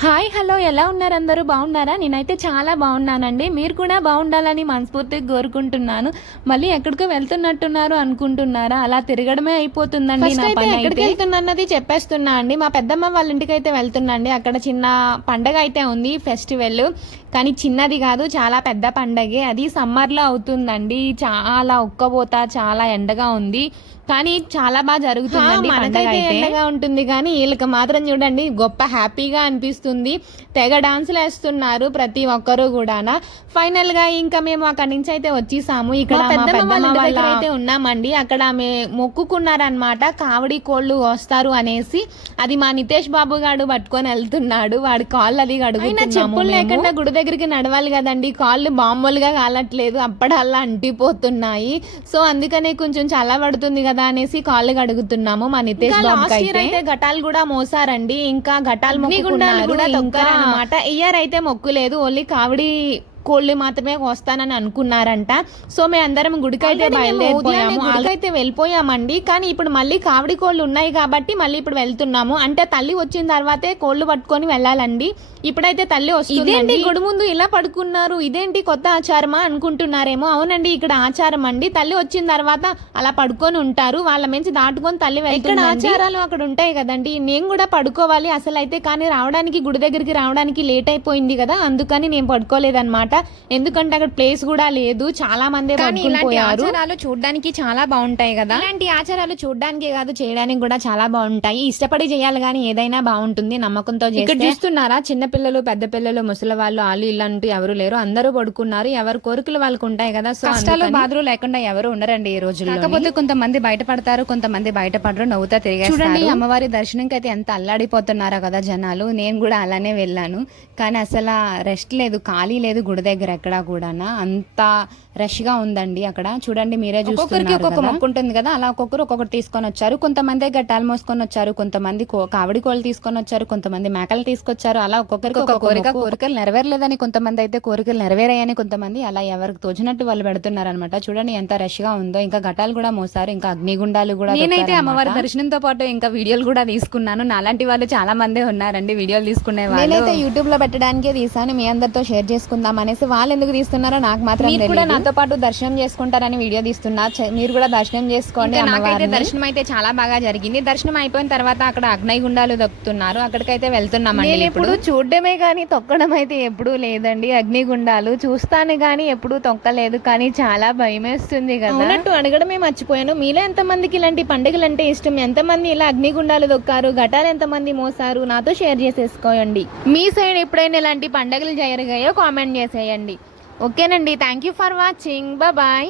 Hi hello ఎలా ఉన్నారు అందరూ బాగున్నారా? నేనైతే చాలా బాగున్నానండి. మీరు కూడా బాగుండాలని మనస్ఫూర్తిగా కోరుకుంటున్నాను. మళ్ళీ ఎక్కడికో వెళ్తున్నట్టున్నారు అనుకుంటున్నారా? అలా తిరగడమే అయిపోతుందండి నా పని. ఎక్కడికి వెళ్తున్నది చెప్పేస్తున్నా అండి. మా పెద్దమ్మ వాళ్ళ ఇంటికి అయితే వెళ్తున్నాండి. అక్కడ చిన్న పండగ అయితే ఉంది, ఫెస్టివల్. కానీ చిన్నది కాదు, చాలా పెద్ద పండగే. అది సమ్మర్లో అవుతుందండి. చాలా ఉక్కబోత, చాలా ఎండగా ఉంది. కానీ చాలా బాగా జరుగుతుందండి. మనకైతే ఎండగా ఉంటుంది కానీ వీళ్ళకి మాత్రం చూడండి గొప్ప హ్యాపీగా అనిపిస్తుంది. తెగ డాన్సులు వేస్తున్నారు ప్రతి ఒక్కరు కూడా. ఫైనల్ గా ఇంకా మేము అక్కడి నుంచి అయితే వచ్చేసాము. ఇక్కడ పెద్దమ్మ వాళ్ళ అయితే ఉన్నామండి. అక్కడ ఆమె మొక్కుకున్నారనమాట, కావడి కోళ్ళు వస్తారు అనేసి. అది మా నితేష్ బాబు గారు పట్టుకొని వెళ్తున్నాడు. వాడి కాళ్ళు అది కడుగుతున్నాము. చెప్పులు లేకుండా గుడి దగ్గరికి నడవాలి కదండి, కాళ్ళు మామూలుగా కాలట్లేదు, అప్పడల్లా అంటిపోతున్నాయి. సో అందుకనే కొంచెం చాలా పడుతుంది కదా అనేసి కాళ్ళు కడుగుతున్నాము. మా నితేష్ బాబు అయితే ఘటాలు కూడా మోసారండి. ఇంకా ఘటాలు మొక్కుకున్నారు అనమాట. ఇయర్ అయితే మొక్కులేదు, ఓన్లీ కావిడి కోళ్ళు మాత్రమే వస్తానని అనుకున్నారంట. సో మేము అందరం గుడికైతే బయలుదేరిపోయాము. గుడికైతే వెళ్ళిపోయామండి. కానీ ఇప్పుడు మళ్ళీ కావిడి కోళ్ళు ఉన్నాయి కాబట్టి మళ్ళీ ఇప్పుడు వెళ్తున్నాము. అంటే తల్లి వచ్చిన తర్వాతే కోళ్ళు పట్టుకొని వెళ్ళాలండి. ఇప్పుడైతే తల్లి వస్తుంది. గుడి ముందు ఇలా పడుకున్నారు, ఇదేంటి కొత్త ఆచారమా అనుకుంటున్నారేమో. అవునండి, ఇక్కడ ఆచారం అండి. తల్లి వచ్చిన తర్వాత అలా పడుకొని ఉంటారు. వాళ్ళ మంచి దాటుకొని తల్లి ఇక్కడ ఆచారాలు అక్కడ ఉంటాయి కదండి. నేను కూడా పడుకోవాలి అసలు అయితే, కానీ రావడానికి గుడి దగ్గరికి రావడానికి లేట్ అయిపోయింది కదా, అందుకని నేను పడుకోలేదన్నమాట. ఎందుకంటే అక్కడ ప్లేస్ కూడా లేదు, చాలా మంది ఆచారాలు చూడడానికి చాలా బాగుంటాయి కదా. ఇలాంటి ఆచారాలు చూడడానికి కాదు, చేయడానికి కూడా చాలా బాగుంటాయి. ఇష్టపడి చేయాలి కానీ ఏదైనా బాగుంటుంది నమ్మకంతో. ఇక్కడ చూస్తున్నారా, చిన్న పిల్లలు, పెద్ద పిల్లలు, ముసలి వాళ్ళు, ఇలాంటి ఎవరు లేరు, అందరూ పడుకున్నారు. ఎవరు కోరికలు వాళ్ళకు ఉంటాయి కదా. సో కష్టాలు బాధలు లేకుండా ఎవరు ఉండరండి ఈ రోజుల్లో. కాకపోతే కొంతమంది బయటపడతారు, కొంతమంది బయటపడరు, నవ్వుతా తిరిగేస్తారు. చూడండి అమ్మవారి దర్శనంకి అయితే ఎంత అల్లాడిపోతున్నారో కదా జనాలు. నేను కూడా అలానే వెళ్ళాను, కానీ అసలు రెస్ట్ లేదు, ఖాళీ లేదు గుడి దగ్గర ఎక్కడా కూడా. అంత రష్ గా ఉందండి అక్కడ. చూడండి మీరే చూస్తున్నారు, ఒక్కొక్క మొక్కు ఉంటుంది కదా, అలా ఒక్కొక్కరు ఒక్కొక్కటి తీసుకొని వచ్చారు. కొంతమంది గట్టాలు మోసుకొని వచ్చారు, కొంతమంది కావడి కోళ్ళు తీసుకొని వచ్చారు, కొంతమంది మేకలు తీసుకొచ్చారు. అలా ఒక్కొక్కరికి ఒక కోరికలు నెరవేరలేదని కొంతమంది అయితే కోరికలు నెరవేరాయని కొంతమంది, అలా ఎవరికి తోచినట్టు వాళ్ళు పెడుతున్నారు అనమాట. చూడండి ఎంత రష్ గా ఉందో. ఇంకా ఘటాలు కూడా మోసారు, ఇంకా అగ్నిగుండాలు కూడా. నేనైతే అమ్మవారి దర్శనంతో పాటు ఇంకా వీడియోలు కూడా తీసుకున్నాను. నాలాంటి వాళ్ళు చాలా మంది ఉన్నారండి వీడియోలు తీసుకునే వాళ్ళు. నేనైతే యూట్యూబ్ లో పెట్టడానికే తీసాను, మీ అందరితో షేర్ చేసుకుందాం అనేసి. వాళ్ళు ఎందుకు తీస్తున్నారో నాకు మాత్రం కూడా నాతో పాటు దర్శనం చేసుకుంటారని వీడియో తీస్తున్నా. మీరు కూడా దర్శనం చేసుకోండి. నాకైతే దర్శనం అయితే చాలా బాగా జరిగింది. దర్శనం అయిపోయిన తర్వాత అక్కడ అగ్నిగుండాలు దొక్కుతున్నారు, అక్కడికైతే వెళ్తున్నామండి. నేను ఇప్పుడు చూడడమే కానీ తొక్కడం అయితే ఎప్పుడూ లేదండి. అగ్నిగుండాలు చూస్తాను కానీ ఎప్పుడూ తొక్కలేదు, కానీ చాలా భయం వేస్తుంది కదా. అన్నట్టు అడగడమే మర్చిపోయాను, మీలో ఎంతమందికి ఇలాంటి పండుగలు అంటే ఇష్టం? ఎంతమంది ఇలా అగ్నిగుండాలు దొక్కారు, ఘటాలు ఎంతమంది మోసారు, నాతో షేర్ చేసేసుకోండి. మీ సైడ్ ఎప్పుడైనా ఇలాంటి పండుగలు జరిగాయో కామెంట్ చేసేయండి. ఓకేనండి, thank you for watching, bye.